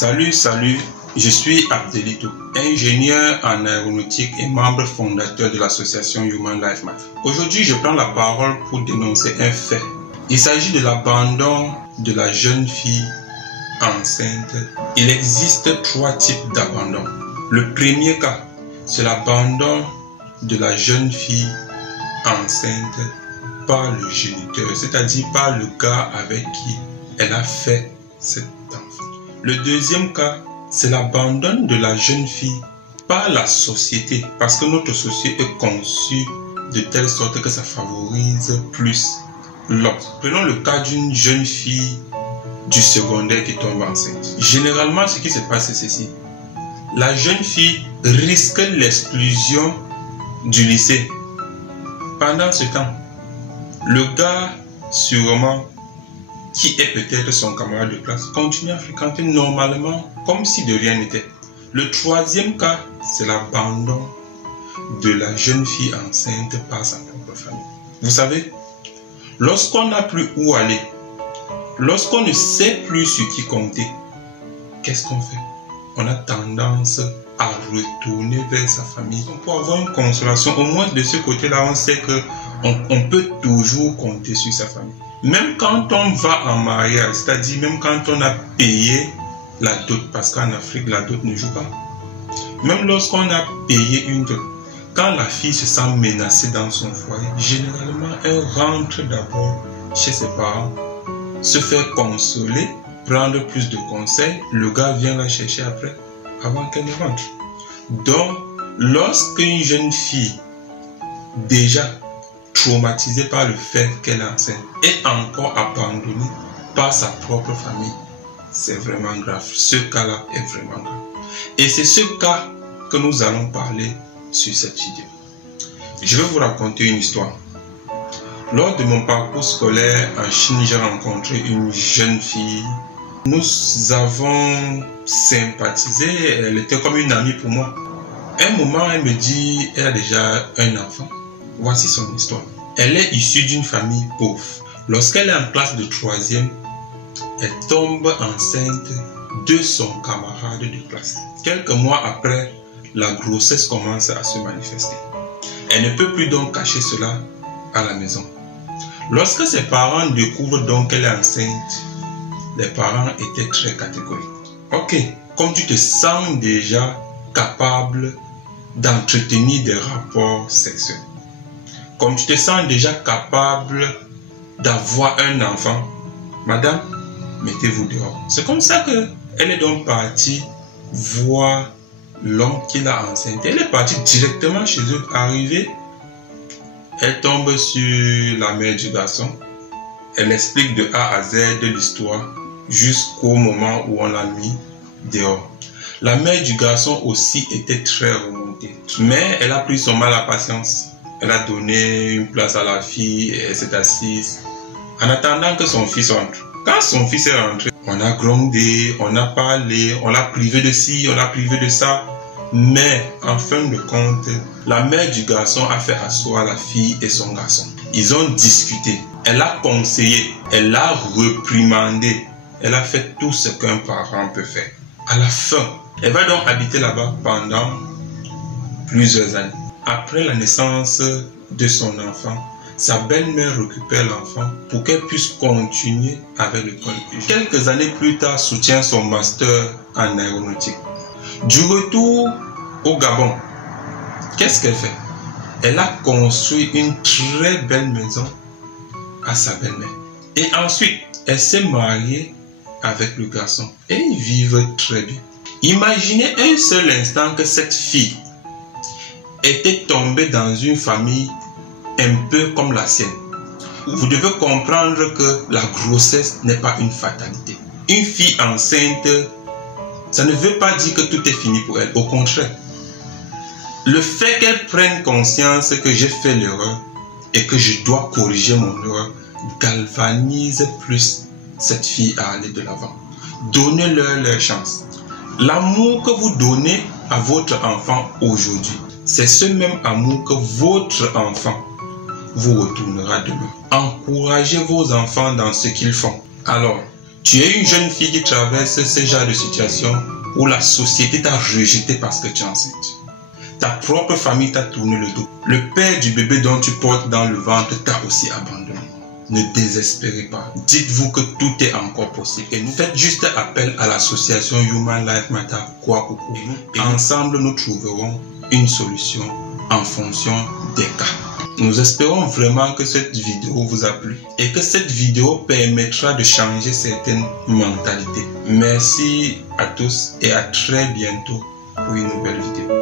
Salut, je suis Abdelito, ingénieur en aéronautique et membre fondateur de l'association Human Life Matter. Aujourd'hui, je prends la parole pour dénoncer un fait. Il s'agit de l'abandon de la jeune fille enceinte. Il existe 3 types d'abandon. Le premier cas, c'est l'abandon de la jeune fille enceinte par le géniteur, c'est-à-dire par le gars avec qui elle a fait cet enfant. Le deuxième cas, c'est l'abandon de la jeune fille par la société, parce que notre société est conçue de telle sorte que ça favorise plus l'homme. Prenons le cas d'une jeune fille du secondaire qui tombe enceinte. Généralement, ce qui se passe, c'est ceci. La jeune fille risque l'exclusion du lycée. Pendant ce temps, le gars, sûrement, qui est peut-être son camarade de classe, continue à fréquenter normalement comme si de rien n'était. Le troisième cas, c'est l'abandon de la jeune fille enceinte par sa propre famille. Vous savez, lorsqu'on n'a plus où aller, lorsqu'on ne sait plus sur qui compter, qu'est-ce qu'on fait? On a tendance à retourner vers sa famille. Pour avoir une consolation, au moins de ce côté-là, on sait qu'on peut toujours compter sur sa famille. Même quand on va en mariage, c'est-à-dire même quand on a payé la dot, parce qu'en Afrique, la dot ne joue pas. Même lorsqu'on a payé une dot, quand la fille se sent menacée dans son foyer, généralement, elle rentre d'abord chez ses parents, se fait consoler, prendre plus de conseils, le gars vient la chercher après, avant qu'elle ne rentre. Donc, lorsqu'une jeune fille, déjà traumatisée par le fait qu'elle est enceinte, est encore abandonnée par sa propre famille, c'est vraiment grave. Ce cas-là est vraiment grave. Et c'est ce cas que nous allons parler sur cette vidéo. Je vais vous raconter une histoire. Lors de mon parcours scolaire en Chine, j'ai rencontré une jeune fille. Nous avons sympathisé, elle était comme une amie pour moi. À un moment, elle me dit, elle a déjà un enfant. Voici son histoire. Elle est issue d'une famille pauvre. Lorsqu'elle est en classe de 3e, elle tombe enceinte de son camarade de classe. Quelques mois après, la grossesse commence à se manifester. Elle ne peut plus donc cacher cela à la maison. Lorsque ses parents découvrent donc qu'elle est enceinte, les parents étaient très catégoriques. Ok, comme tu te sens déjà capable d'entretenir des rapports sexuels, comme tu te sens déjà capable d'avoir un enfant, madame, mettez-vous dehors. C'est comme ça qu'elle est donc partie voir l'homme qui l'a enceinte. Elle est partie directement chez eux. Arrivée, elle tombe sur la mère du garçon. Elle explique de A à Z de l'histoire jusqu'au moment où on l'a mis dehors. La mère du garçon aussi était très remontée, mais elle a pris son mal à patience. Elle a donné une place à la fille et elle s'est assise en attendant que son fils rentre. Quand son fils est rentré, on a grondé, on a parlé, on l'a privé de ci, on l'a privé de ça. Mais en fin de compte, la mère du garçon a fait asseoir la fille et son garçon. Ils ont discuté. Elle a conseillé, elle a reprimandé. Elle a fait tout ce qu'un parent peut faire. À la fin, elle va donc habiter là-bas pendant plusieurs années. Après la naissance de son enfant, sa belle-mère récupère l'enfant pour qu'elle puisse continuer avec l'école. Quelques années plus tard, soutient son master en aéronautique. Du retour au Gabon, qu'est-ce qu'elle fait? Elle a construit une très belle maison à sa belle-mère. Et ensuite, elle s'est mariée avec le garçon. Et ils vivent très bien. Imaginez un seul instant que cette fille était tombée dans une famille un peu comme la sienne. Vous devez comprendre que la grossesse n'est pas une fatalité. Une fille enceinte, ça ne veut pas dire que tout est fini pour elle. Au contraire, le fait qu'elle prenne conscience que j'ai fait l'erreur et que je dois corriger mon erreur galvanise plus cette fille à aller de l'avant. Donnez-leur leur chance. L'amour que vous donnez à votre enfant aujourd'hui, c'est ce même amour que votre enfant vous retournera demain. Encouragez vos enfants dans ce qu'ils font. Alors, Tu es une jeune fille qui traverse ce genre de situation où la société t'a rejeté parce que tu es enceinte. Ta propre famille t'a tourné le dos. Le père du bébé dont tu portes dans le ventre t'a aussi abandonné. Ne désespérez pas. Dites-vous que tout est encore possible. Et nous faites juste appel à l'association Human Life Matter Kwakuku. Et ensemble, nous trouverons une solution en fonction des cas. Nous espérons vraiment que cette vidéo vous a plu et que cette vidéo permettra de changer certaines mentalités. Merci à tous et à très bientôt pour une nouvelle vidéo.